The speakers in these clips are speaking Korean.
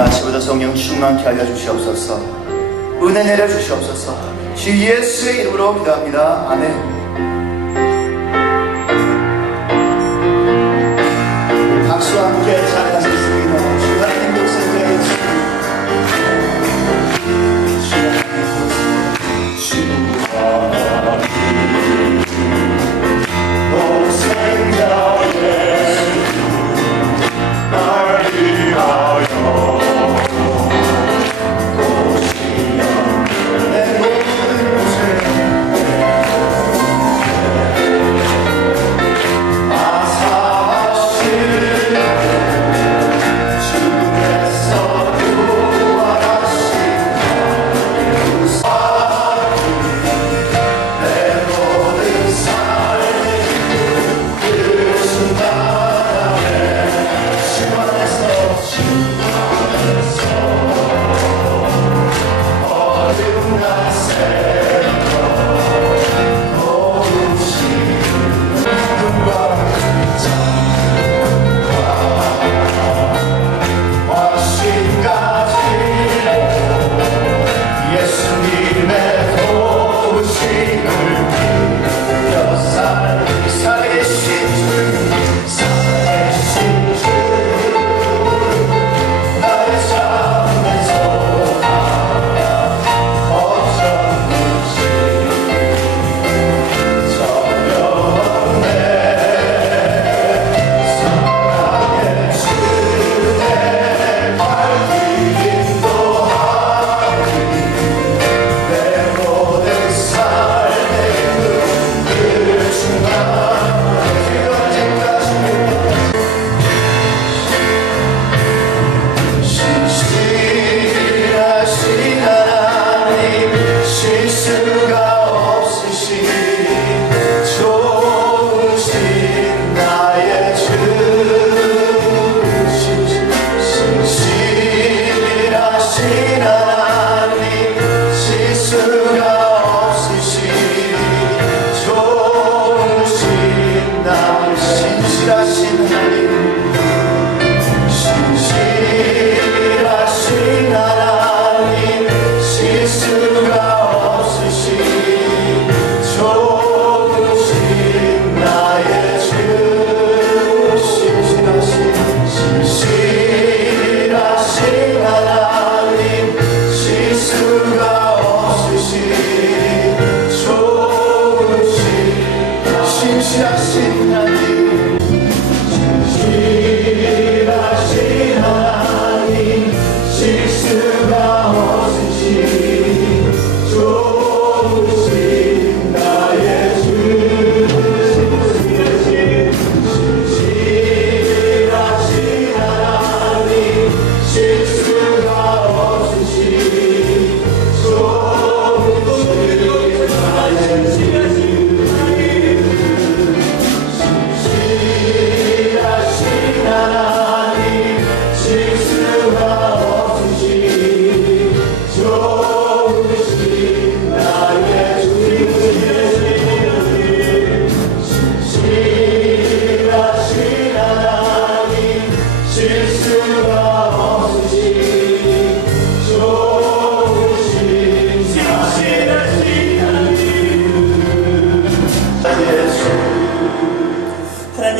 아침부터 성령 충만케 하여 주시옵소서. 은혜 내려 주시옵소서. 주 예수의 이름으로 기도합니다. 아멘. 박수와 함께 찬양하겠습니다. 주가 행복센터의 예수.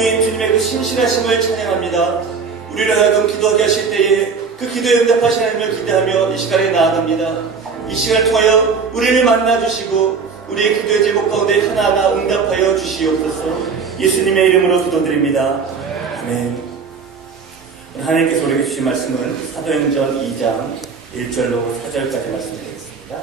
하나님, 주님의 그 신실하심을 찬양합니다. 우리를 하여금 기도하게 하실 때에 그 기도에 응답하신 하나님을 기대하며 이 시간에 나아갑니다. 이 시간을 통하여 우리를 만나주시고 우리의 기도의 제목 가운데 하나하나 응답하여 주시옵소서. 예수님의 이름으로 기도드립니다. 아멘. 하나님께서 우리에게 주신 말씀은 사도행전 2장 1절로 4절까지 말씀드리겠습니다.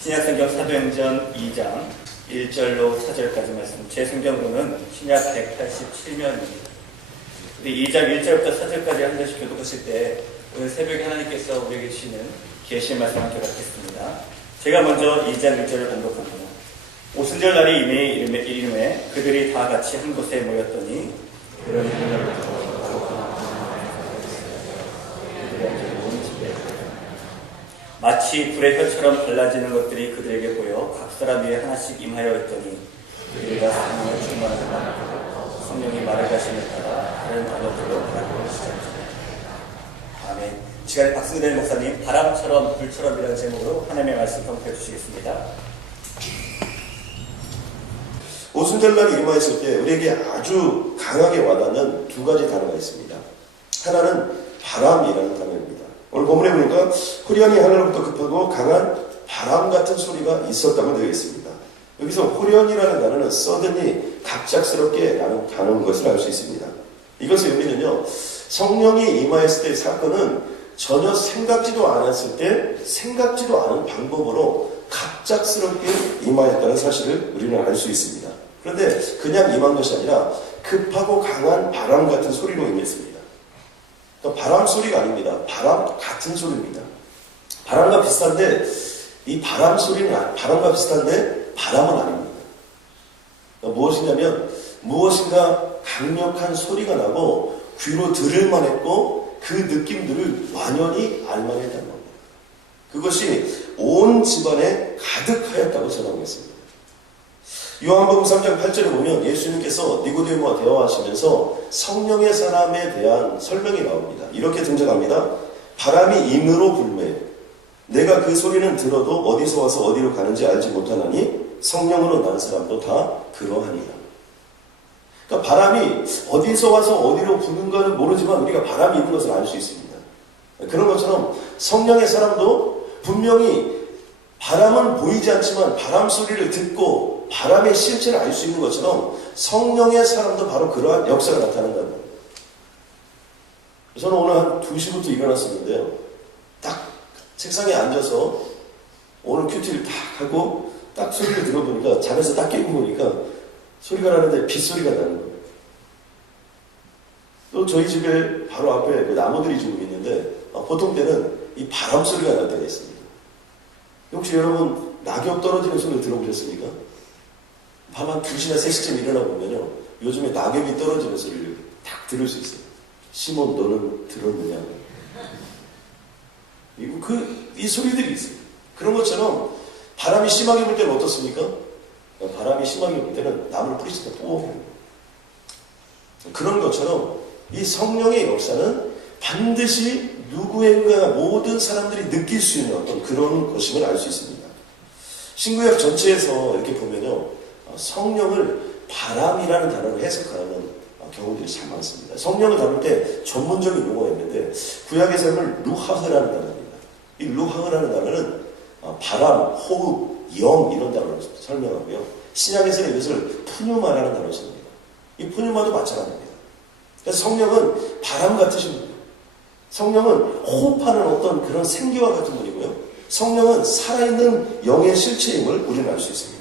신약성경 사도행전 2장 1절로 4절까지 말씀, 제 성경으로는 신약 187면입니다. 우리 2장 1절부터 4절까지 한 절씩 교독하실 때 오늘 새벽에 하나님께서 우리에게 주시는 계시의 말씀 함께 받겠습니다. 제가 먼저 2장 1절을 공독합니다. 오순절 날이 이름에 그들이 다 같이 한 곳에 모였더니 그런 마치 불의 혀처럼 갈라지는 것들이 그들에게 보여 각 사람 위에 하나씩 임하여 있더니 그들과 성령을 충만하다 성령이 말을 하심에 따라 다른 언어들로 말하기 시작합니다. 아멘. 이 시간에 박승대 목사님 바람처럼 불처럼이라는 제목으로 하나님의 말씀 선포해 주시겠습니다. 오순절날이 임하였을 때 우리에게 아주 강하게 와닿는 두 가지 단어가 있습니다. 하나는 바람이라는 단어입니다. 오늘 본문에 보니까 호련이 하늘로부터 급하고 강한 바람 같은 소리가 있었다고 되어 있습니다. 여기서 호련이라는 단어는 suddenly 갑작스럽게 라는 단어인 것을 알 수 있습니다. 이것의 의미는요, 성령이 임하였을 때의 사건은 전혀 생각지도 않았을 때 생각지도 않은 방법으로 갑작스럽게 임하였다는 사실을 우리는 알 수 있습니다. 그런데 그냥 임한 것이 아니라 급하고 강한 바람 같은 소리로 임했습니다. 그러니까 바람 소리가 아닙니다. 바람 같은 소리입니다. 바람과 비슷한데 이 바람 소리는 바람과 비슷한데 바람은 아닙니다. 그러니까 무엇이냐면 무엇인가 강력한 소리가 나고 귀로 들을 만했고 그 느낌들을 완연히 알만했다는 겁니다. 그것이 온 집안에 가득하였다고 전하고 있습니다. 요한복음 3장 8절에 보면 예수님께서 니고데모와 대화하시면서 성령의 사람에 대한 설명이 나옵니다. 이렇게 등장합니다. 바람이 임으로 불매 내가 그 소리는 들어도 어디서 와서 어디로 가는지 알지 못하나니 성령으로 난 사람도 다 그러하니라. 그러니까 바람이 어디서 와서 어디로 부는가는 모르지만 우리가 바람이 있는 것을 알 수 있습니다. 그런 것처럼 성령의 사람도 분명히 바람은 보이지 않지만 바람 소리를 듣고 바람의 실체를 알 수 있는 것처럼 성령의 사람도 바로 그러한 역사가 나타난다는 겁니다. 저는 오늘 한 2시부터 일어났었는데요. 딱 책상에 앉아서 오늘 큐티를 딱 하고 딱 소리를 들어보니까 잠에서 딱 깨고 보니까 소리가 나는데 빗소리가 나는 거예요. 또 저희 집에 바로 앞에 나무들이 좀 있는데 보통 때는 이 바람 소리가 날 때가 있습니다. 혹시 여러분 낙엽 떨어지는 소리를 들어보셨습니까? 밤 한 2시나 3시쯤 일어나 보면요. 요즘에 낙엽이 떨어지는 소리를 딱 들을 수 있어요. 시몬 너는 들었느냐? 이 소리들이 있어요. 그런 것처럼 바람이 심하게 불 때는 어떻습니까? 바람이 심하게 불 때는 나무를 뿌리치다 뽑아버려요. 그런 것처럼 이 성령의 역사는 반드시 누구인가 모든 사람들이 느낄 수 있는 어떤 그런 것임을 알 수 있습니다. 신구약 전체에서 이렇게 보면요. 성령을 바람이라는 단어로 해석하는 경우들이 참 많습니다. 성령을 다룰 때 전문적인 용어가 있는데 구약에서는 루하흐라는 단어입니다. 이 루하흐라는 단어는 바람, 호흡, 영 이런 단어로 설명하고요. 신약에서는 이것을 푸뉴마라는 단어를 씁니다. 이 푸뉴마도 마찬가지입니다. 그래서 성령은 바람 같으신 분이에요. 성령은 호흡하는 어떤 그런 생기와 같은 분이고요. 성령은 살아있는 영의 실체임을 우리는 알 수 있습니다.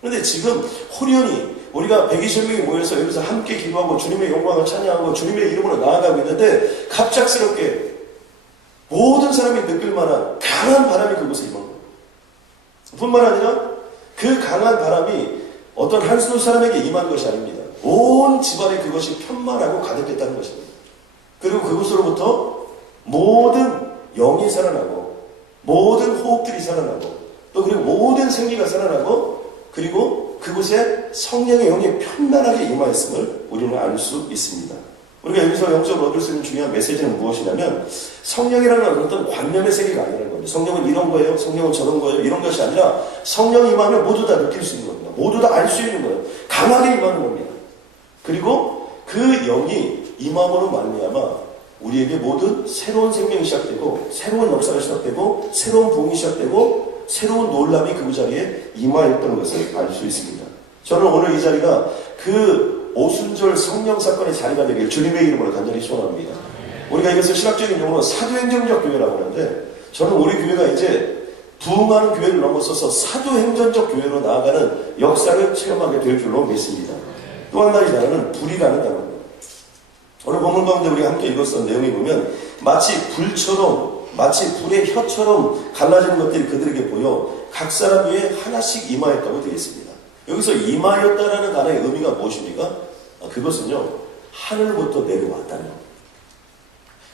그런데 지금 호련히 우리가 120명이 모여서 여기서 함께 기도하고 주님의 영광을 찬양하고 주님의 이름으로 나아가고 있는데 갑작스럽게 모든 사람이 느낄 만한 강한 바람이 그곳에 임한 거예요. 뿐만 아니라 그 강한 바람이 어떤 한두 사람에게 임한 것이 아닙니다. 온 집안에 그것이 편만하고 가득했다는 것입니다. 그리고 그곳으로부터 모든 영이 살아나고 모든 호흡들이 살아나고 또 그리고 모든 생기가 살아나고 그리고 그곳에 성령의 영이 편만하게 임하였음을 우리는 알 수 있습니다. 우리가 여기서 영적으로 얻을 수 있는 중요한 메시지는 무엇이냐면 성령이라는 어떤 관념의 세계가 아니라는 겁니다. 성령은 이런 거예요. 성령은 저런 거예요. 이런 것이 아니라 성령이 임하면 모두 다 느낄 수 있는 겁니다. 모두 다 알 수 있는 거예요. 강하게 임하는 겁니다. 그리고 그 영이 임함으로 말미암아 우리에게 모든 새로운 생명이 시작되고 새로운 역사가 시작되고 새로운 부흥이 시작되고 새로운 놀람이 그 자리에 임하였던 것을 알 수 있습니다. 저는 오늘 이 자리가 그 오순절 성령 사건의 자리가 되길 주님의 이름으로 간절히 소원합니다. 우리가 이것을 신학적인 용어로 사도행전적 교회라고 하는데 저는 우리 교회가 이제 부흥하는 교회를 넘어서서 사도행전적 교회로 나아가는 역사를 체험하게 될 줄로 믿습니다. 또 한 가지 단어는 불이라는 단어입니다. 오늘 본문 가운데 우리가 함께 읽었던 내용이 보면 마치 불의 혀처럼 갈라지는 것들이 그들에게 보여 각 사람 위에 하나씩 임하였다고 되어 있습니다. 여기서 임하였다라는 단어의 의미가 무엇입니까? 그것은요, 하늘부터 내려왔다는 겁니다.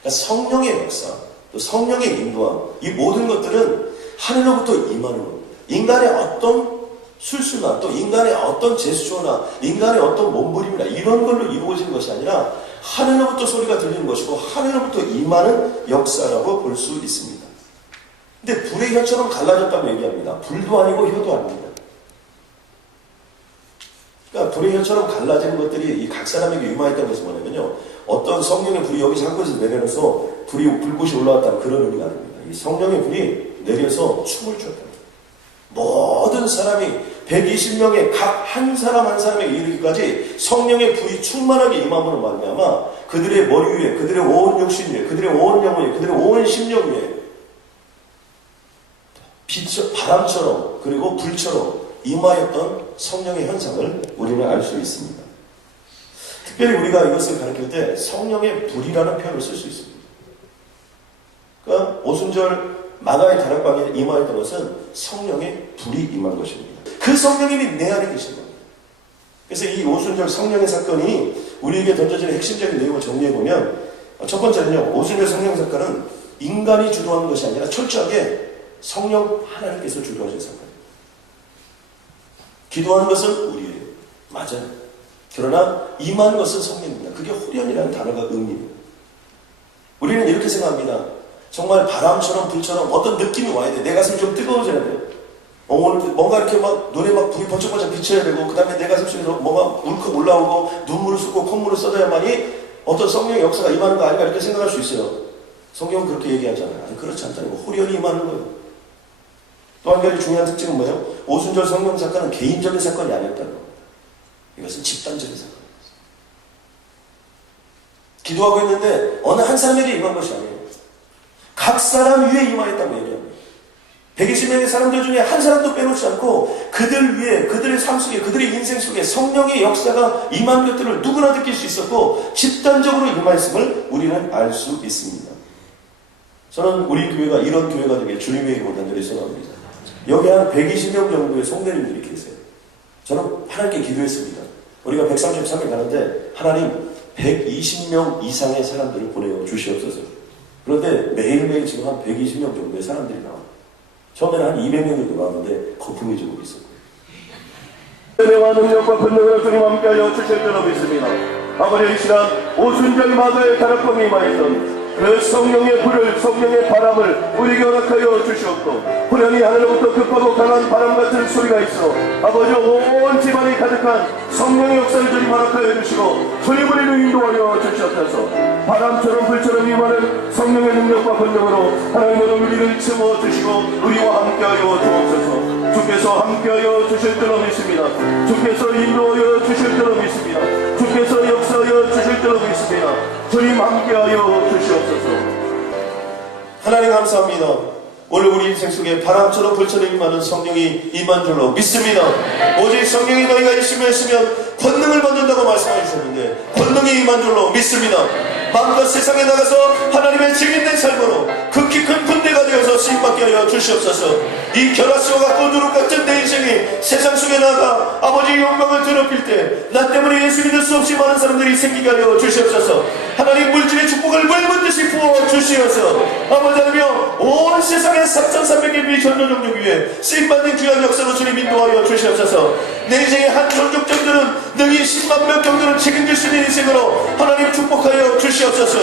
그러니까 성령의 역사, 또 성령의 인도함, 이 모든 것들은 하늘로부터 임하는 겁니다. 인간의 어떤 술수나 또 인간의 어떤 제스처나 인간의 어떤 몸부림이나 이런 걸로 이루어지는 것이 아니라 하늘로부터 소리가 들리는 것이고 하늘로부터 임하는 역사라고 볼 수 있습니다. 근데 불의 혀처럼 갈라졌다고 얘기합니다. 불도 아니고 혀도 아닙니다. 그러니까 불의 혀처럼 갈라지는 것들이 이 각 사람에게 임하였다는 것은 뭐냐면요, 어떤 성령의 불이 여기서 한 곳에서 내려서 불꽃이 올라왔다는 그런 의미가 아닙니다. 이 성령의 불이 내려서 춤을 췄다. 모든 사람이 120명의 각 한 사람 한 사람에게 이르기까지 성령의 불이 충만하게 임함으로 말미암아 그들의 머리 위에, 그들의 온 육신 위에, 그들의 온 영혼 위에, 그들의 온 심령 위에 바람처럼 그리고 불처럼 임하였던 성령의 현상을 우리는 알 수 있습니다. 특별히 우리가 이것을 가르칠 때 성령의 불이라는 표현을 쓸 수 있습니다. 그러니까 오순절 마가의 다락방에 임하였던 것은 성령의 불이 임한 것입니다. 그 성령님이 내 안에 계신 겁니다. 그래서 이 오순절 성령의 사건이 우리에게 던져지는 핵심적인 내용을 정리해보면, 첫 번째는요, 오순절 성령 사건은 인간이 주도하는 것이 아니라 철저하게 성령 하나님께서 주도하신 사건입니다. 기도하는 것은 우리예요. 맞아요. 그러나 임한 것은 성령입니다. 그게 호련이라는 단어가 의미입니다. 우리는 이렇게 생각합니다. 정말 바람처럼 불처럼 어떤 느낌이 와야 돼. 내 가슴이 좀 뜨거워져야 돼. 오늘 뭔가 이렇게 막 눈에 막 불이 번쩍번쩍 비쳐야 되고, 그 다음에 내 가슴 속에서 뭐가 울컥 올라오고 눈물을 쏟고 콧물을 쏟아야만이 어떤 성령의 역사가 임하는 거 아닌가 이렇게 생각할 수 있어요. 성경은 그렇게 얘기하잖아요. 아니, 그렇지 않다는 거. 호련히 임하는 거예요. 또 한 가지 중요한 특징은 뭐예요? 오순절 성령 사건은 개인적인 사건이 아니었다는 겁니다. 이것은 집단적인 사건입니다. 기도하고 있는데 어느 한 사람에게 임한 것이 아니에요. 각 사람 위에 임하였다고 얘기합니다. 120명의 사람들 중에 한 사람도 빼놓지 않고 그들 위에, 그들의 삶 속에, 그들의 인생 속에 성령의 역사가 임한 것들을 누구나 느낄 수 있었고 집단적으로 임하였음을 우리는 알 수 있습니다. 저는 우리 교회가 이런 교회가 되길 주님의 이름으로 간절히 소원합니다. 여기 한 120명 정도의 성도님들이 계세요. 저는 하나님께 기도했습니다. 우리가 133일 가는데 하나님 120명 이상의 사람들을 보내어 주시옵소서. 그런데 매일매일 지금 한 120명 정도의 사람들이 나와요. 처음에는 한 200명 정도 나왔는데 거품이 지고 있었고요. 은혜와 능력과 권능을 주님 함께하여 주실 줄 믿습니다. 아버지, 이 시간 오순절 마가의 다락방에 임하였던 그 성령의 불을, 성령의 바람을 우리에게 허락하여 주시옵고, 호련히 하늘로부터 급하고 강한 바람 같은 소리가 있어 아버지 온 집안이 가득한 성령의 역사를 주님 허락하여 주시고 주님을 이루 인도하여 주시옵소서. 바람처럼 불처럼 임하는 성령의 능력과 권능으로 하나님으로 우리를 채워주시고 우리와 함께하여 주옵소서. 주께서 함께하여 주실 줄로 믿습니다. 주께서 인도하여 주실 줄로 믿습니다. 주께서 역사하여 주실 줄로 믿습니다. 주님 함께하여 주시옵소서. 하나님 감사합니다. 오늘 우리 인생 속에 바람처럼 불처럼 임하는 성령이 임한 줄로 믿습니다. 오직 성령이 너희가 있으면 권능을 받는다고 말씀해 주셨는데 권능이 임한 줄로 믿습니다. 마음껏 세상에 나가서 하나님의 증인된 삶으로 극히 큰 군대가 되어서 쓰임받게 하여 주시옵소서. 이 결합수와 같고 누룩 같은 내 인생이 세상 속에 나가 아버지의 영광을 더럽힐 때 나 때문에 예수 믿을 수 없이 많은 사람들이 생기게 하여 주시옵소서. 하나님 물질의 축복을 물붓듯이 부어 주시어서 아버지 하나며 온 세상의 3,300개 미천도 종족 위에 쓰임받는 귀한 역사로 주님 인도하여 주시옵소서. 내 인생의 한 종족정들은 능히 10만 명 정도를 책임질 수 있는 인생으로 하나님 축복하여 주시옵소서.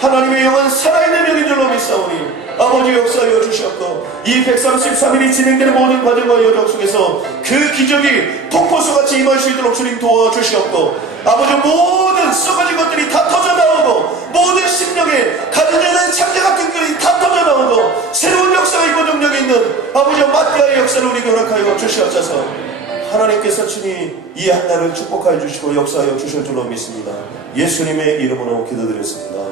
하나님의 영은 살아있는 영인 줄로 믿사오니 아버지 역사하여 주시옵고 이 133일이 진행되는 모든 과정과 여정 속에서 그 기적이 폭포수같이 임할 수 있도록 주님 도와주시옵고 아버지 모든 썩어진 것들이 다 터져나오고 모든 심령에 가든자는 창자가 끈끈이 다 터져나오고 새로운 역사가 이곳 능력이 있는 아버지 마띠아의 역사를 우리에게 허락하여 주시옵소서. 하나님께서 친히 이 한날을 축복하여 주시고 역사하여 주실 줄로 믿습니다. 예수님의 이름으로 기도드렸습니다.